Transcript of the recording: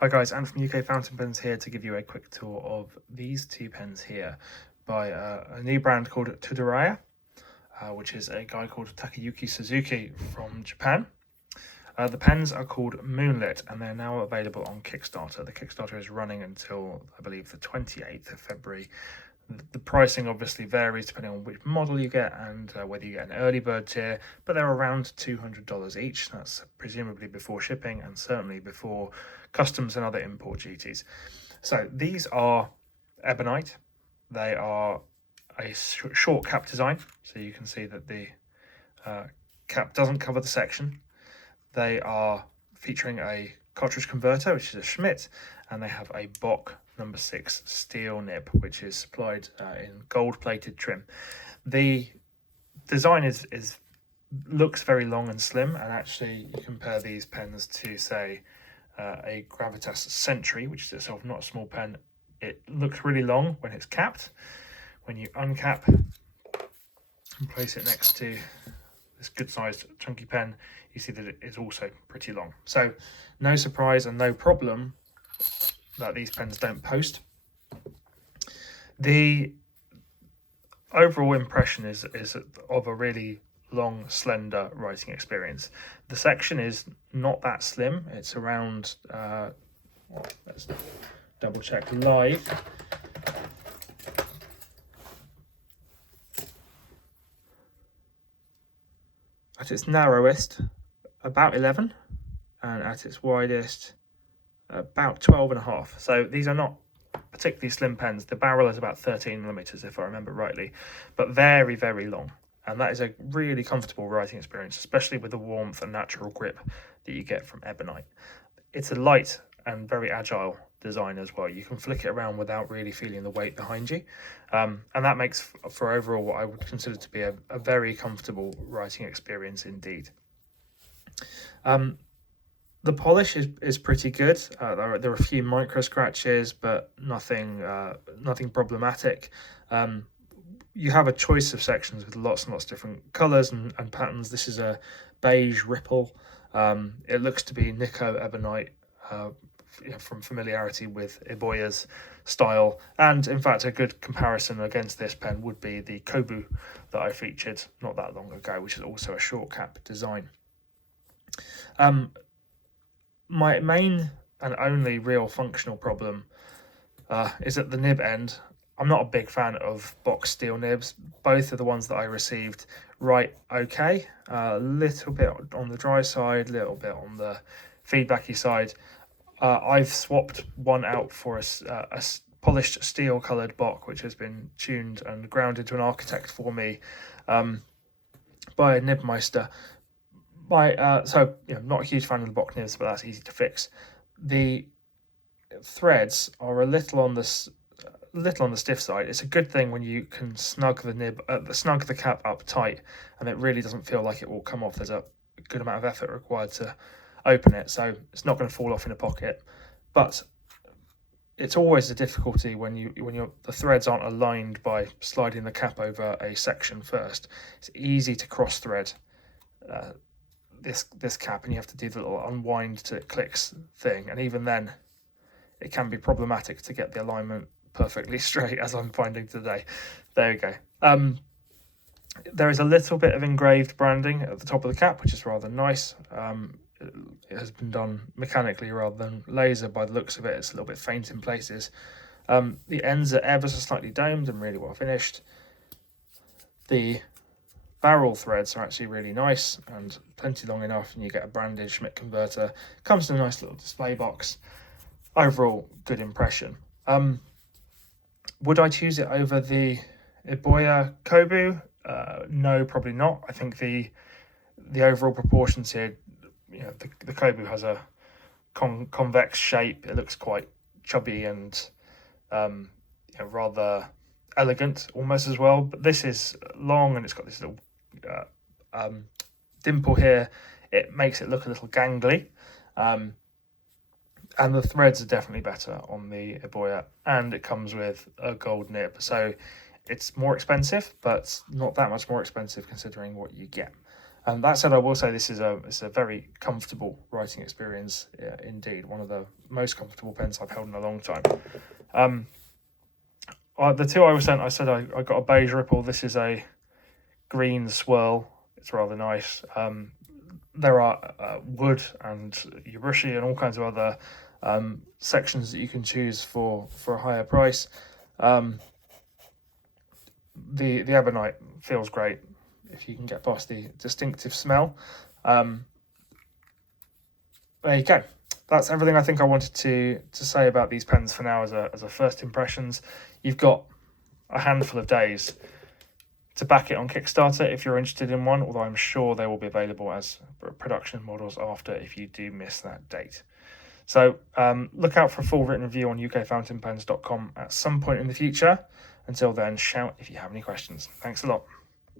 Hi guys, Ant from UK Fountain Pens here to give you a quick tour of these two pens here by a new brand called Tuduriya, which is a guy called Takayuki Suzuki from Japan. The pens are called Moonlit and they're now available on Kickstarter. The Kickstarter is running until, I believe, the 28th of February. The pricing obviously varies depending on which model you get and whether you get an early bird tier, but they're around $200 each. That's presumably before shipping and certainly before customs and other import duties. So these are ebonite. They are a short cap design, so you can see that the cap doesn't cover the section. They are featuring a cartridge converter, which is a Schmidt, and they have a Bock number 6 steel nib, which is supplied in gold-plated trim. The design looks very long and slim, and actually you compare these pens to, say, a Gravitas Sentry, which is itself not a small pen. It looks really long when it's capped. When you uncap and place it next to this good-sized chunky pen, you see that it is also pretty long. So no surprise and no problem that these pens don't post. The overall impression is of a really long, slender writing experience. The section is not that slim. It's around, let's double check live. At its narrowest, about 11, and at its widest, about 12.5. So these are not particularly slim pens. The barrel is about 13mm, if I remember rightly, but very, very long. And that is a really comfortable writing experience, especially with the warmth and natural grip that you get from ebonite. It's a light and very agile design as well. You can flick it around without really feeling the weight behind you. And that makes for overall what I would consider to be a very comfortable writing experience indeed. The polish is pretty good. There are a few micro scratches, but nothing problematic. You have a choice of sections with lots and lots of different colours and patterns. This is a beige ripple. It looks to be Nikko ebonite, from familiarity with Iboya's style. And in fact, a good comparison against this pen would be the Kobu that I featured not that long ago, which is also a short cap design. My main and only real functional problem is at the nib end. I'm not a big fan of box steel nibs. Both of the ones that I received write okay. A little bit on the dry side, a little bit on the feedbacky side. I've swapped one out for a polished steel coloured Bock, which has been tuned and ground into an architect for me by a Nibmeister. So not a huge fan of the Bock nibs, but that's easy to fix. The threads are a little on the stiff side. It's a good thing when you can snug the cap up tight, and it really doesn't feel like it will come off. There's a good amount of effort required to open it, so it's not going to fall off in a pocket. But it's always a difficulty when the threads aren't aligned by sliding the cap over a section first. It's easy to cross thread this cap, and you have to do the little unwind till it clicks thing, and even then it can be problematic to get the alignment perfectly straight, as I'm finding today. There we go. There is a little bit of engraved branding at the top of the cap, which is rather nice. It has been done mechanically rather than laser by the looks of it. It's a little bit faint in places. The ends are ever so slightly domed and really well finished. The barrel threads are actually really nice and plenty long enough, and you get a branded Schmidt converter. Comes in a nice little display box. Overall, good impression. Would I choose it over the Iboya Kobu? No, probably not. I think the overall proportions here, the Kobu has a convex shape. It looks quite chubby and rather elegant almost as well. But this is long and it's got this little dimple here. It makes it look a little gangly. And the threads are definitely better on the Iboya, and it comes with a gold nib. So it's more expensive, but not that much more expensive considering what you get. That said, I will say it's a very comfortable writing experience indeed. One of the most comfortable pens I've held in a long time. The two I was sent, I said I got a beige ripple. This is a green swirl. It's rather nice. There are wood and urushi and all kinds of other sections that you can choose for a higher price. The ebonite feels great if you can get past the distinctive smell. There you go. That's everything I think I wanted to say about these pens for now as a first impressions. You've got a handful of days to back it on Kickstarter if you're interested in one, although I'm sure they will be available as production models after if you do miss that date. So look out for a full written review on ukfountainpens.com at some point in the future. Until then, shout if you have any questions. Thanks a lot.